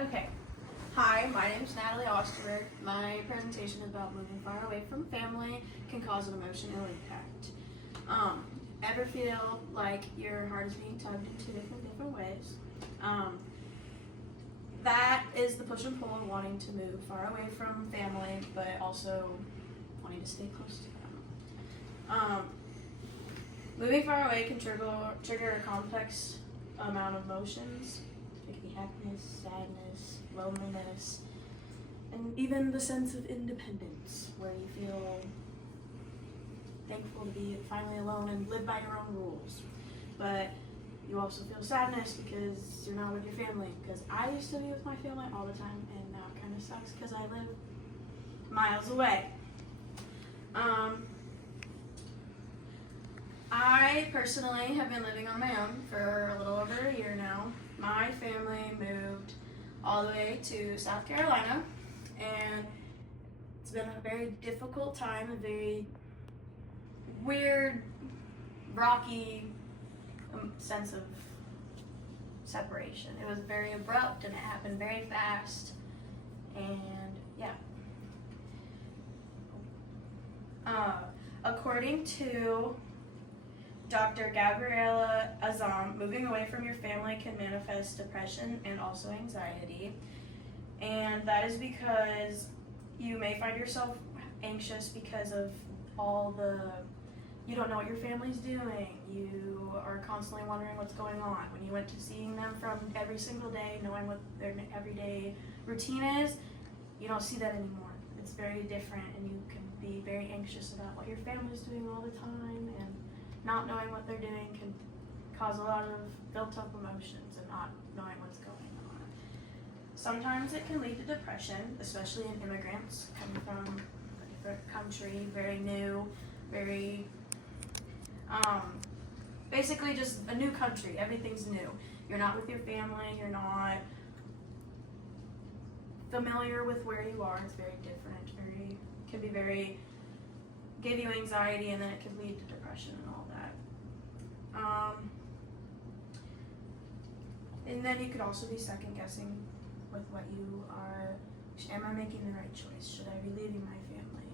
Okay. Hi, my name's Natalie Osterberg. My presentation is about moving far away from family can cause an emotional impact. Ever feel like your heart is being tugged in two different ways? That is the push and pull of wanting to move far away from family, but also wanting to stay close to them. Moving far away can trigger a complex amount of emotions. It can be happiness, sadness, loneliness, and even the sense of independence, where you feel thankful to be finally alone and live by your own rules. But you also feel sadness because you're not with your family. Because I used to be with my family all the time, and now it kind of sucks because I live miles away. I personally have been living on my own for a little over a year now. My family moved all the way to South Carolina, and it's been a very difficult time, a very weird, rocky sense of separation. It was very abrupt and it happened very fast, and yeah. According to Dr. Gabriella Azam, moving away from your family can manifest depression and also anxiety. And that is because you may find yourself anxious because of you don't know what your family's doing. You are constantly wondering what's going on. When you went to seeing them from every single day, knowing what their everyday routine is, you don't see that anymore. It's very different, and you can be very anxious about what your family's doing all the time, and not knowing what they're doing can cause a lot of built up emotions and not knowing what's going on. Sometimes it can lead to depression, especially in immigrants coming from a different country, very new, very, basically just a new country. Everything's new. You're not with your family, you're not familiar with where you are. It's very different, give you anxiety, and then it can lead to depression and all that. And then you could also be second guessing with what you are. Am I making the right choice? Should I be leaving my family?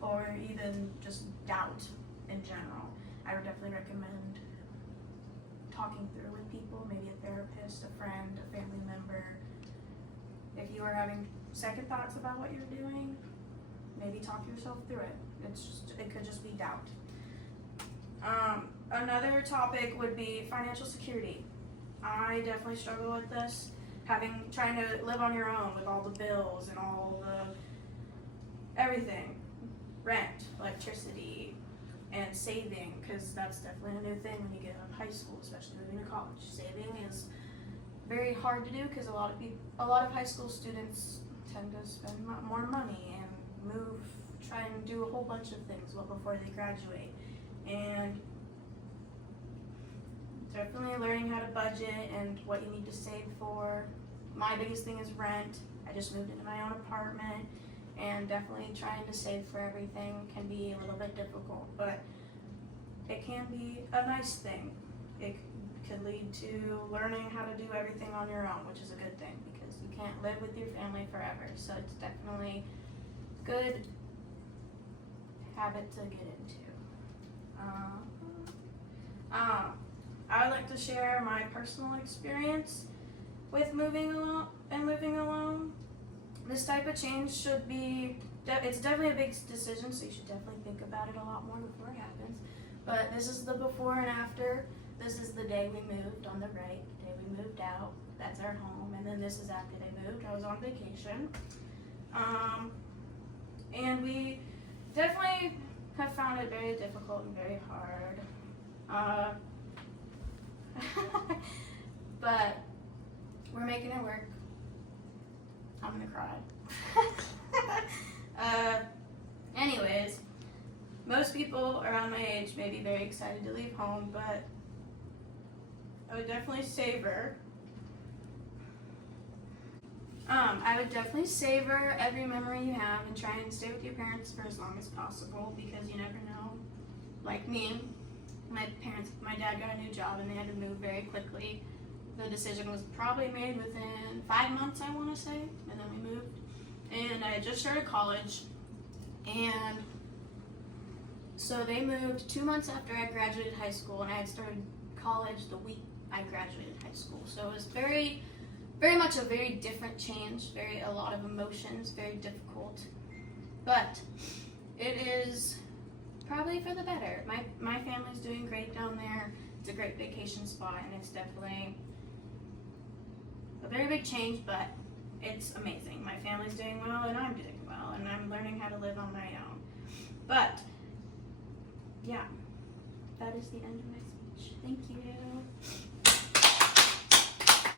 Or even just doubt in general. I would definitely recommend talking through with people, maybe a therapist, a friend, a family member. If you are having second thoughts about what you're doing, maybe talk yourself through it. It could just be doubt. Another topic would be financial security. I definitely struggle with this, trying to live on your own with all the bills and all the everything, rent, electricity, and saving, because that's definitely a new thing when you get out of high school, especially moving to college. Saving is very hard to do because a lot of high school students tend to spend more money and try and do a whole bunch of things before they graduate. And definitely learning how to budget and what you need to save for. My biggest thing is rent. I just moved into my own apartment, and definitely trying to save for everything can be a little bit difficult, but it can be a nice thing. It could lead to learning how to do everything on your own, which is a good thing because you can't live with your family forever. So it's definitely a good habit to get into. I would like to share my personal experience with moving alone. This type of change it's definitely a big decision, so you should definitely think about it a lot more before it happens. But this is the before and after. This is the day we moved on the right, the day we moved out. That's our home. And then this is after they moved. I was on vacation. And we definitely have found it very difficult and very hard. But we're making it work. I'm gonna cry. Anyways, most people around my age may be very excited to leave home, but I would definitely savor every memory you have and try and stay with your parents for as long as possible, because you never know. Like me, my dad got a new job and they had to move very quickly the decision was probably made within 5 months, I want to say, and then we moved. And I had just started college, and so they moved 2 months after I graduated high school, and I had started college the week I graduated high school. So it was very, very much a very different change, a lot of emotions, very difficult. But it is probably for the better. My family's doing great down there. It's a great vacation spot, and it's definitely a very big change, but it's amazing. My family's doing well, and I'm doing well, and I'm learning how to live on my own. But, yeah, that is the end of my speech. Thank you.